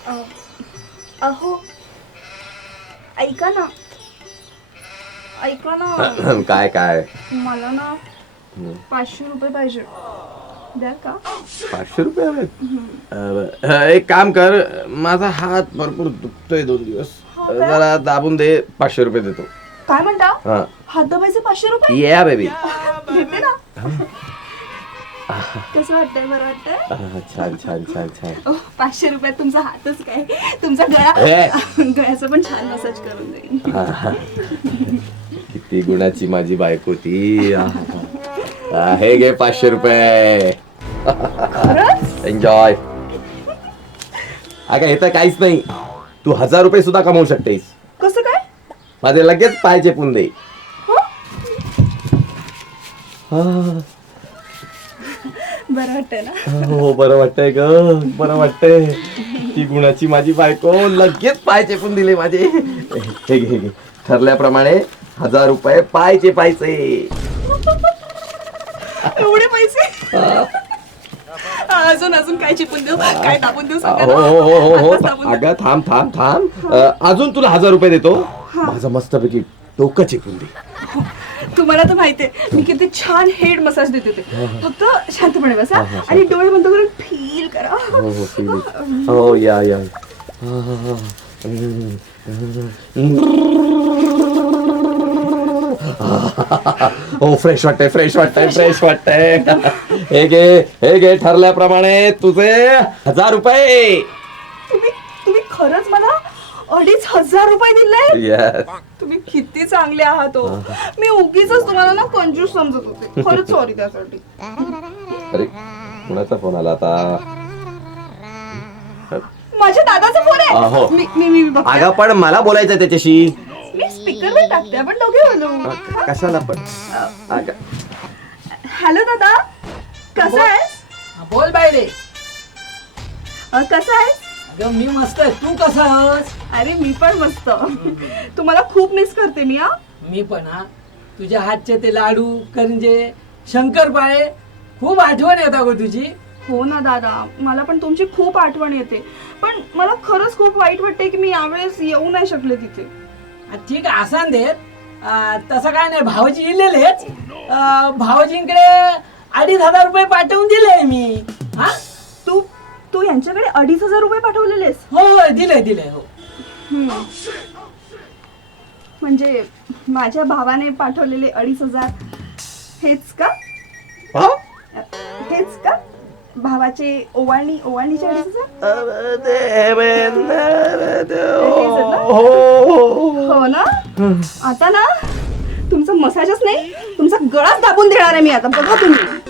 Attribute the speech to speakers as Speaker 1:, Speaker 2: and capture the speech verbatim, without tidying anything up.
Speaker 1: अहो ऐका ना ऐका ना
Speaker 2: काय काय
Speaker 1: मला ना पाचशे रुपये पाहिजे द्याल का?
Speaker 2: पाचशे रुपये हवेत? अं, एक काम कर, माझा हात भरपूर दुखतोय दोन दिवस,
Speaker 1: हो का?
Speaker 2: जरा दाबून दे, पाचशे रुपये देतो.
Speaker 1: काय म्हणता?
Speaker 2: हा
Speaker 1: हात दबायचे पाचशे रुपये?
Speaker 2: या बेबी.
Speaker 1: घेते ना. कसं वाटतंय? बरं वाटतंय?
Speaker 2: छान छान छान छान.
Speaker 1: ओह, पाचशे रुपयात तुमचा हातच काय, तुमचा गळा
Speaker 2: ए.
Speaker 1: गळ्याचं पण छान मसाज करून देईन.
Speaker 2: किती गुणाची माझी बायको ती. हे घे पाचशे रुपये.
Speaker 1: खरंच?
Speaker 2: एन्जॉय. अगं हे तर काहीच नाही, तू हजार रुपये सुद्धा कमवू शकतेस.
Speaker 1: कसं काय?
Speaker 2: माझे लगेच पाय चेपून दे.
Speaker 1: हो? बरं वाटतंय ना?
Speaker 2: हो बरं वाटतंय ग, बरं वाटतंय. ती गुणाची माझी बायको लगेच पाय चेपून दिले माझे. हे घे घे, ठरल्याप्रमाणे हजार रुपये पाय चेपायचे.
Speaker 1: एवढे पैसे? अजून अजून काय चिपून देऊ, काय दाबून देऊ सांगा
Speaker 2: हो
Speaker 1: ना.
Speaker 2: हो हो हो
Speaker 1: आत्ताच दाबून देऊ.
Speaker 2: अगं थांब थांब थांब, अ, अजून तुला हजार रुपये देतो. माझं मस्तपैकी डोकं चेपून दे.
Speaker 1: तुम्हाला तर माहितीये मी किती छान हेड मसाज देते ते. फक्त शांतपणे बसा
Speaker 2: हा, हा, शांत.
Speaker 1: आणि डोळे बंद करून फील करा.
Speaker 2: हो हो feel it. हो या या. हा, हा, हा. हम्म, हो फ्रेश वाटतंय, फ्रेश वाटतंय, फ्रेश वाटतंय. हे घे हे घे, ठरल्याप्रमाणे तुझे हजार रुपये.
Speaker 1: तुम्ही तुम्ही खरंच मला अडीच हजार रुपये दिले?
Speaker 2: Yes.
Speaker 1: तुम्ही किती चांगले आहात हो. मी उगीच तुम्हाला ना कंजूस समजत होते. खरंच सॉरी त्यासाठी.
Speaker 2: अरे कुणाचा फोन आला आता?
Speaker 1: माझ्या दादाचा फोन
Speaker 2: अहो.
Speaker 1: आहे. मी मी मी बघते.
Speaker 2: अगं पण मला बोलायचं त्याच्याशी.
Speaker 1: मी स्पीकरवर टाकते, आपण दोघे बोलू.
Speaker 2: कशाला पण? अगं
Speaker 1: हॅलो दादा, कसा आहेस?
Speaker 3: बोल बायडे.
Speaker 1: अ, कसा आहेस?
Speaker 3: अगं मी मस्त आहे, तू कसा आहेस?
Speaker 1: अरे मी पण मस्त. तुम्हाला खूप मिस करते मी. हा
Speaker 3: मी पण. हा तुझ्या हातचे ते लाडू, करंजे, शंकरपाळे खूप आठवण येतात गो तुझी.
Speaker 1: हो ना दादा, मला पण तुमची खूप आठवण येते. पण मला खरंच खूप वाईट वाटते की मी यावेळेस येऊ नाही शकले तिथे.
Speaker 3: आ, ठीक आहे असा देत. आ, तसं काय नाही, भाऊजी इलेलेच. आ, भाऊजींकडे अडीच हजार रुपये पाठवून दिले मी. हा
Speaker 1: तू तू यांच्याकडे अडीच हजार रुपये पाठवलेलेस?
Speaker 3: हो हो दिले दिले हो.
Speaker 1: हम्म. म्हणजे माझ्या भावाने पाठवलेले अडीच हजार हेच का?
Speaker 2: हा?
Speaker 1: हेच का भावाचे ओवाळणी ओवाळणीचे अडीच हजार? हो ना. आता ना तुमचा मसाजच नाही, तुमचा गळाच दाबून देणार आहे मी आता. बघा तुम्ही.